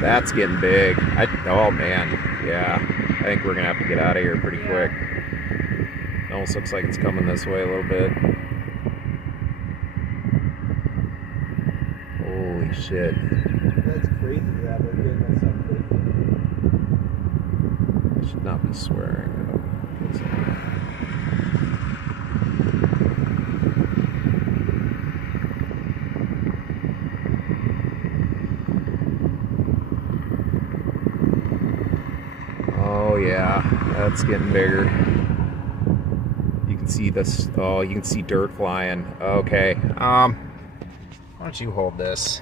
That's getting big. Oh man, yeah. I think we're gonna have to get out of here pretty quick. It almost looks like it's coming this way a little bit. Holy shit. That's crazy that we're getting us up quickly. I should not be swearing. Oh yeah, that's getting bigger. You can see this. Oh, you can see dirt flying. Okay. Why don't you hold this?